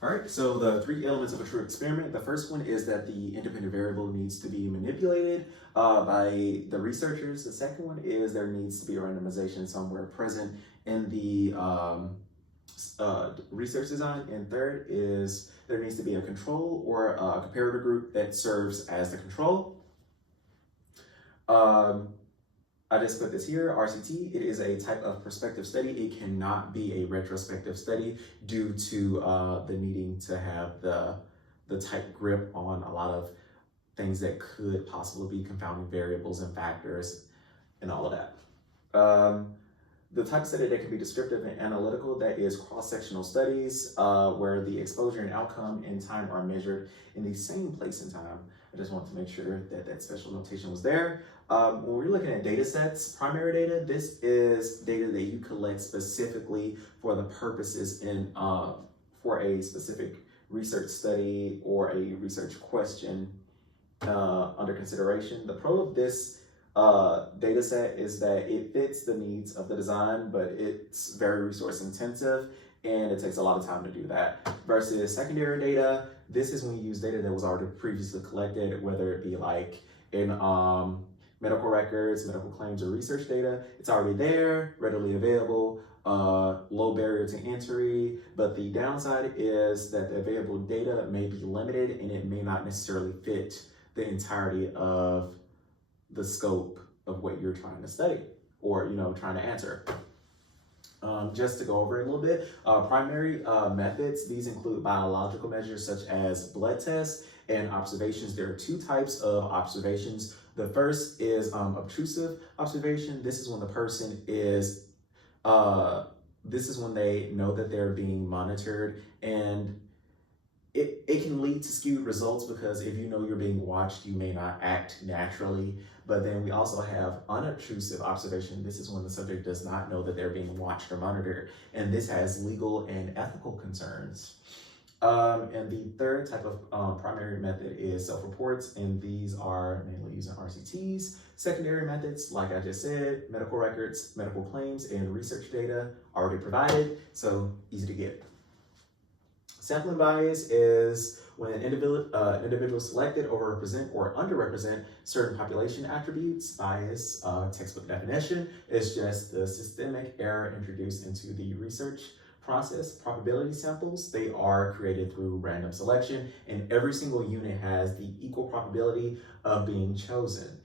All right, so the three elements of a true experiment. The first one is that the independent variable needs to be manipulated by the researchers. The second one is there needs to be a randomization somewhere present in the research design. And third is there needs to be a control or a comparator group that serves as the control. I just put this here, RCT. It is a type of prospective study. It cannot be a retrospective study due to the needing to have the tight grip on a lot of things that could possibly be confounding variables and factors and all of that. The type of study that can be descriptive and analytical, that is cross-sectional studies where the exposure and outcome and time are measured in the same place and time. I just want to make sure that that special notation was there. When we're looking at data sets, primary data, this is data that you collect specifically for the purposes in for a specific research study or a research question under consideration. The pro of this data set is that it fits the needs of the design, but it's very resource intensive and it takes a lot of time to do that. Versus secondary data, this is when you use data that was already previously collected, whether it be like in medical records, medical claims, or research data. It's already there, readily available, low barrier to entry, but the downside is that the available data may be limited and it may not necessarily fit the entirety of the scope of what you're trying to study or trying to answer. Just to go over it a little bit, primary methods, these include biological measures such as blood tests and observations. There are two types of observations. The first is obtrusive observation. This is when the person is, this is when they know that they're being monitored, and it can lead to skewed results because if you know you're being watched, you may not act naturally. But then we also have unobtrusive observation. This is when the subject does not know that they're being watched or monitored, and this has legal and ethical concerns. And the third type of primary method is self-reports, and these are mainly using RCTs. Secondary methods, like I just said, medical records, medical claims, and research data already provided, so easy to get. Sampling bias is when an individual selected overrepresent or underrepresent certain population attributes. Bias, textbook definition, is just the systemic error introduced into the research process. Probability samples, they are created through random selection, and every single unit has the equal probability of being chosen.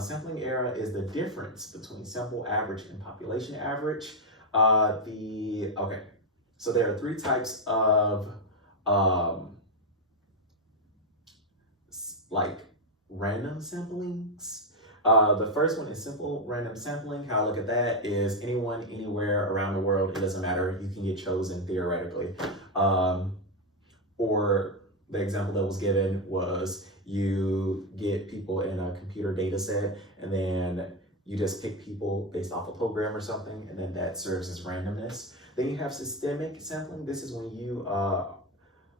Sampling error is the difference between sample average and population average. So there are three types of like random samplings. The first one is simple random sampling. How I look at that is anyone, anywhere around the world, it doesn't matter, you can get chosen theoretically. Or the example that was given was you get people in a computer data set and then you just pick people based off a program or something, and then that serves as randomness. Then you have systemic sampling. This is when you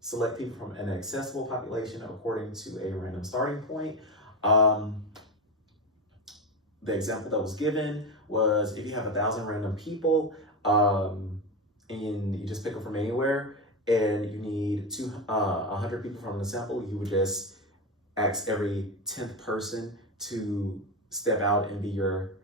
select people from an accessible population according to a random starting point. The example that was given was if you have 1,000 random people and you just pick them from anywhere and you need 100 people from the sample, you would just ask every 10th person to step out and be your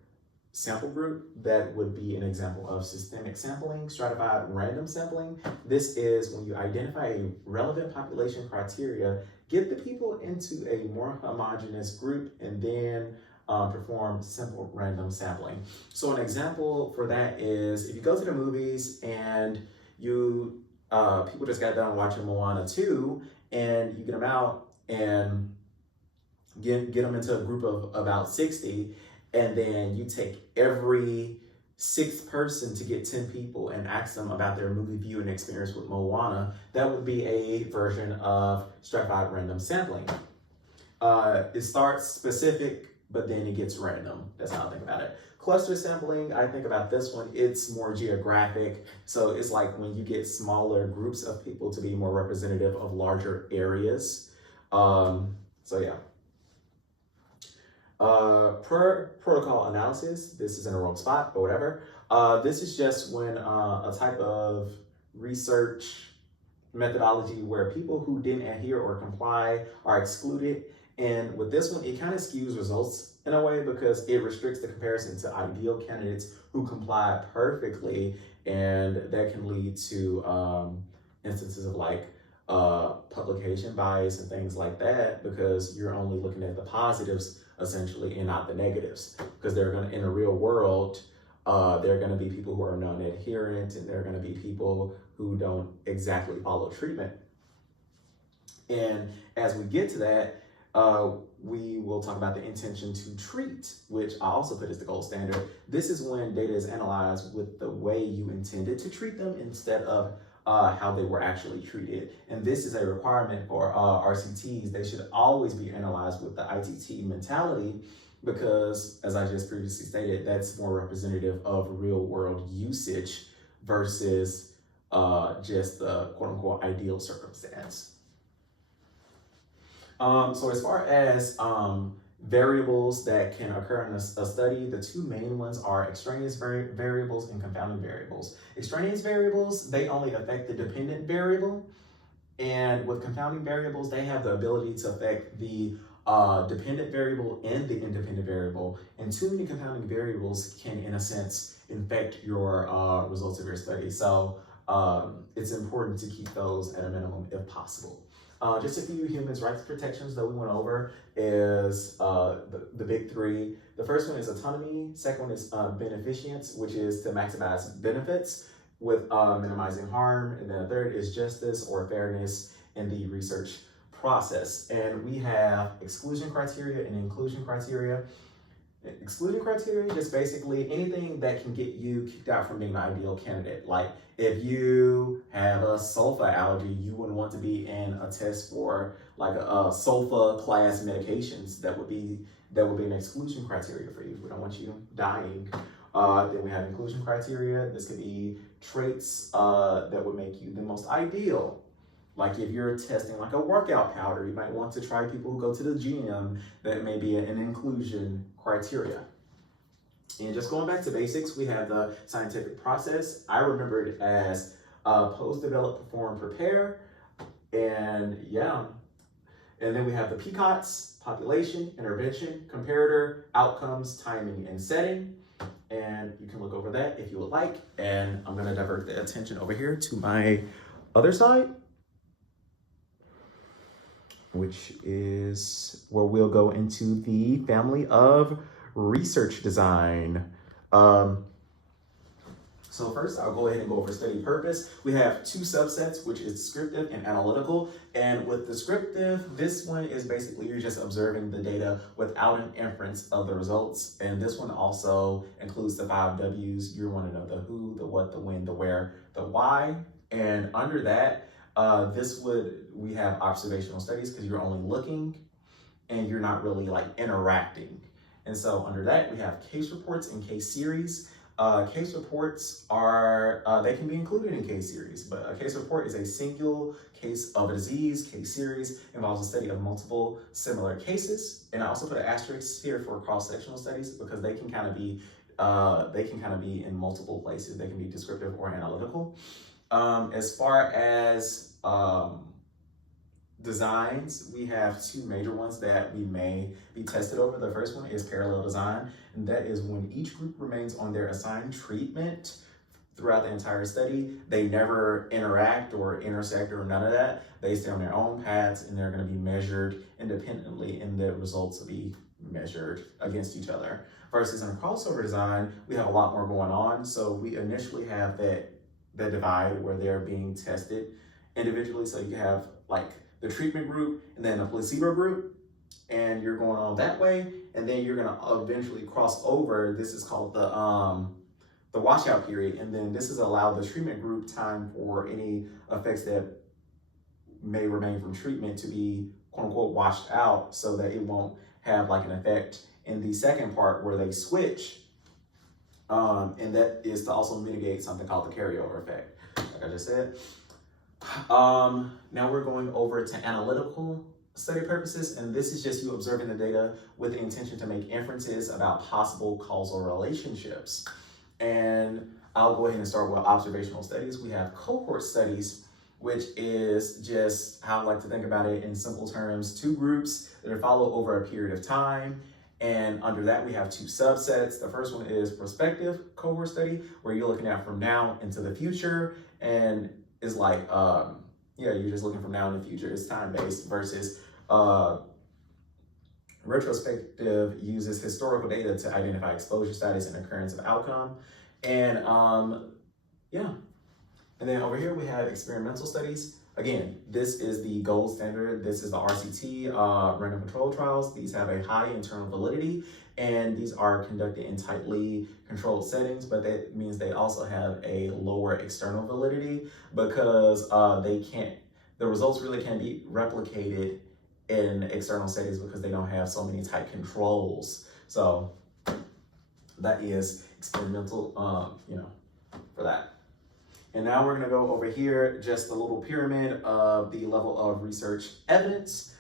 sample group. That would be an example of systemic sampling. Stratified random sampling, this is when you identify a relevant population criteria, get the people into a more homogeneous group, and then perform simple random sampling. So an example for that is if you go to the movies and you people just got done watching Moana 2 and you get them out and get them into a group of about 60, and then you take every 6th person to get 10 people and ask them about their movie viewing experience with Moana, that would be a version of stratified random sampling. It starts specific, but then it gets random. That's how I think about it. Cluster sampling, I think about this one, it's more geographic. So it's like when you get smaller groups of people to be more representative of larger areas. So yeah. Per protocol analysis, this is in a wrong spot, but whatever. This is just when a type of research methodology where people who didn't adhere or comply are excluded. And with this one, it kind of skews results in a way because it restricts the comparison to ideal candidates who comply perfectly. And that can lead to instances of like publication bias and things like that, because you're only looking at the positives essentially and not the negatives. Because they're going to, in the real world, there are going to be people who are non-adherent, and there are going to be people who don't exactly follow treatment. And as we get to that, we will talk about the intention to treat, which I also put as the gold standard. This is when data is analyzed with the way you intended to treat them instead of how they were actually treated. And this is a requirement for RCTs. They should always be analyzed with the ITT mentality, because, as I just previously stated, that's more representative of real world usage versus just the quote unquote ideal circumstance. So as far as variables that can occur in a study, the two main ones are extraneous variables and confounding variables. Extraneous variables, they only affect the dependent variable. And with confounding variables, they have the ability to affect the dependent variable and the independent variable. And too many confounding variables can, in a sense, infect your results of your study. So it's important to keep those at a minimum if possible. Just a few human rights protections that we went over is the big three. The first one is autonomy. Second one is beneficence, which is to maximize benefits with minimizing harm. And then the third is justice or fairness in the research process. And we have exclusion criteria and inclusion criteria. Exclusion criteria is basically anything that can get you kicked out from being an ideal candidate. Like if you have a sulfa allergy, you wouldn't want to be in a test for like a sulfa class medications. That would be an exclusion criteria for you. We don't want you dying. Then we have inclusion criteria. This could be traits that would make you the most ideal. Like if you're testing like a workout powder, you might want to try people who go to the gym. That may be an inclusion criteria. And just going back to basics, we have the scientific process. I remember it as pose, develop, perform, prepare. And yeah. And then we have the PCOTs: population, intervention, comparator, outcomes, timing, and setting. And you can look over that if you would like. And I'm gonna divert the attention over here to my other side, which is where we'll go into the family of research design. So first, I'll go ahead and go over study purpose. We have two subsets, which is descriptive and analytical. And with descriptive, this one is basically you're just observing the data without an inference of the results. And this one also includes the 5 W's. You want to know the who, the what, the when, the where, the why. And under that, we have observational studies, because you're only looking and you're not really like interacting. And so under that, we have case reports and case series. Case reports are, they can be included in case series, but a case report is a single case of a disease. Case series involves a study of multiple similar cases. And I also put an asterisk here for cross-sectional studies, because they can kind of be in multiple places. They can be descriptive or analytical. As far as designs, we have two major ones that we may be tested over. The first one is parallel design, and that is when each group remains on their assigned treatment throughout the entire study. They never interact or intersect or none of that. They stay on their own paths, and they're going to be measured independently, and the results will be measured against each other. Versus in a crossover design, we have a lot more going on. So we initially have that divide where they're being tested individually. So you have like the treatment group and then a placebo group, and you're going on that way. And then you're gonna eventually cross over. This is called the washout period. And then this is allow the treatment group time for any effects that may remain from treatment to be quote unquote washed out, so that it won't have like an effect in the second part where they switch. And that is to also mitigate something called the carryover effect, like I just said. Now we're going over to analytical study purposes, and this is just you observing the data with the intention to make inferences about possible causal relationships. And I'll go ahead and start with observational studies. We have cohort studies, which is just how I like to think about it in simple terms, two groups that are followed over a period of time. And under that, we have two subsets. The first one is prospective cohort study, where you're looking at from now into the future, and is like, you're just looking from now in the future. It's time-based versus retrospective uses historical data to identify exposure status and occurrence of outcome. And and then over here we have experimental studies. Again, this is the gold standard. This is the RCT, random control trials. These have a high internal validity, and these are conducted in tightly controlled settings, but that means they also have a lower external validity because the results really can't be replicated in external settings because they don't have so many tight controls. So that is experimental, for that. And now we're gonna go over here, just a little pyramid of the level of research evidence.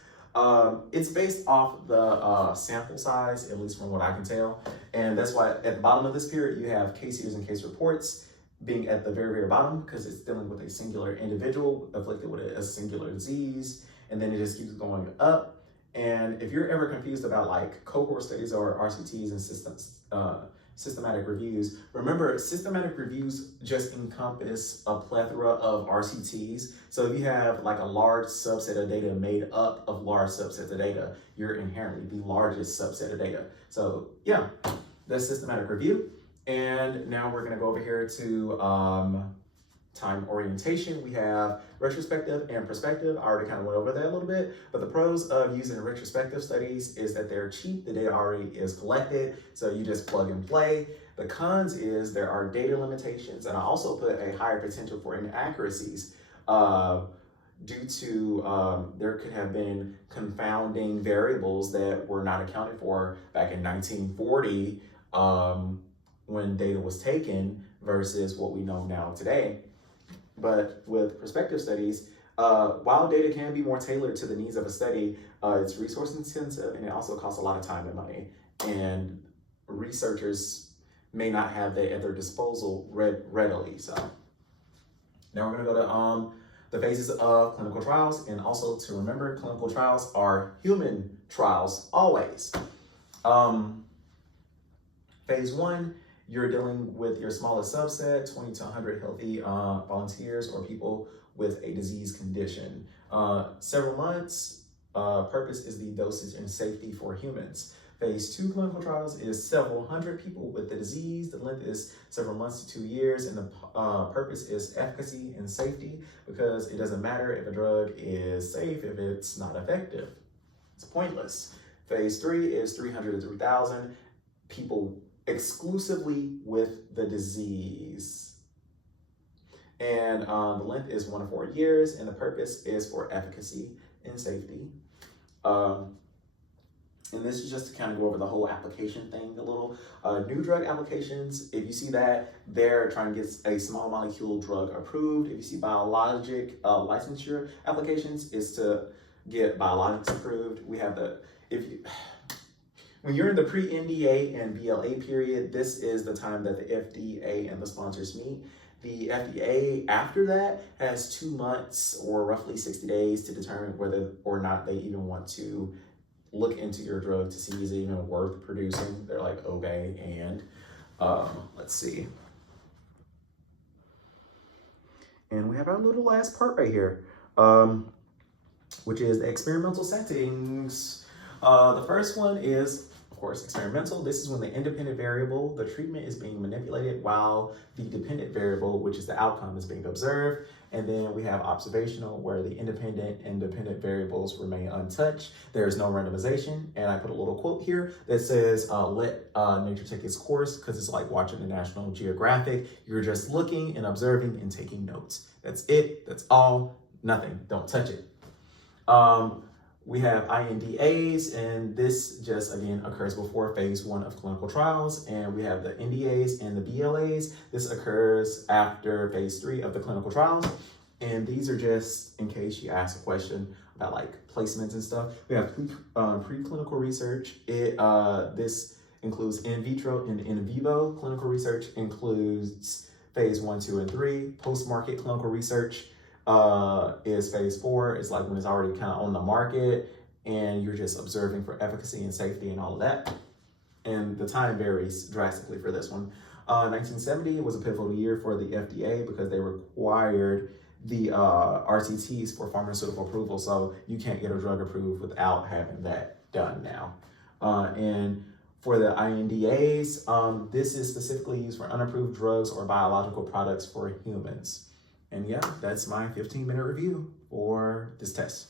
It's based off the sample size, at least from what I can tell. And that's why at the bottom of this period, you have case series and case reports being at the very, very bottom because it's dealing with a singular individual afflicted with a singular disease. And then it just keeps going up. And if you're ever confused about like cohort studies or RCTs and systematic reviews, remember systematic reviews just encompass a plethora of RCTs. So if you have like a large subset of data made up of large subsets of data, you're inherently the largest subset of data. So yeah, that's systematic review. And now we're gonna go over here to time orientation. We have retrospective and prospective. I already kind of went over that a little bit, but the pros of using retrospective studies is that they're cheap. The data already is collected, so you just plug and play. The cons is there are data limitations, and I also put a higher potential for inaccuracies due to there could have been confounding variables that were not accounted for back in 1940 when data was taken versus what we know now today. But with prospective studies, while data can be more tailored to the needs of a study, it's resource intensive and it also costs a lot of time and money. And researchers may not have that at their disposal readily. So now we're gonna go to the phases of clinical trials, and also to remember clinical trials are human trials always. Phase 1, you're dealing with your smallest subset, 20 to 100 healthy volunteers or people with a disease condition. Several months, purpose is the dosage and safety for humans. Phase 2 clinical trials is several hundred people with the disease. The length is several months to 2 years, and the purpose is efficacy and safety because it doesn't matter if a drug is safe if it's not effective. It's pointless. Phase 3 is 300 to 3,000 people exclusively with the disease. And the length is 1 to 4 years, and the purpose is for efficacy and safety. And this is just to kind of go over the whole application thing a little. New drug applications, if you see that, they're trying to get a small molecule drug approved. If you see biologic licensure applications, is to get biologics approved. We have when you're in the pre-NDA and BLA period, this is the time that the FDA and the sponsors meet. The FDA, after that, has 2 months or roughly 60 days to determine whether or not they even want to look into your drug to see is it even worth producing. They're like, okay, and let's see. And we have our little last part right here, which is the experimental settings. The first one is, of course, experimental. This is when the independent variable, the treatment, is being manipulated while the dependent variable, which is the outcome, is being observed. And then we have observational, where the independent and dependent variables remain untouched. There is no randomization. And I put a little quote here that says, let nature take its course, because it's like watching the National Geographic. You're just looking and observing and taking notes. That's it. That's all. Nothing. Don't touch it. We have INDAs, and this just, again, occurs before phase 1 of clinical trials. And we have the NDAs and the BLAs. This occurs after phase 3 of the clinical trials. And these are just in case you ask a question about like placements and stuff. We have preclinical research. This includes in vitro and in vivo. Clinical research includes phase 1, 2, and 3. Post-market clinical research is phase 4. It's like when it's already kind of on the market and you're just observing for efficacy and safety and all of that. And the time varies drastically for this one. 1970 was a pivotal year for the FDA because they required the RCTs for pharmaceutical approval. So you can't get a drug approved without having that done now. And for the INDAs, this is specifically used for unapproved drugs or biological products for humans. And yeah, that's my 15-minute review for this test.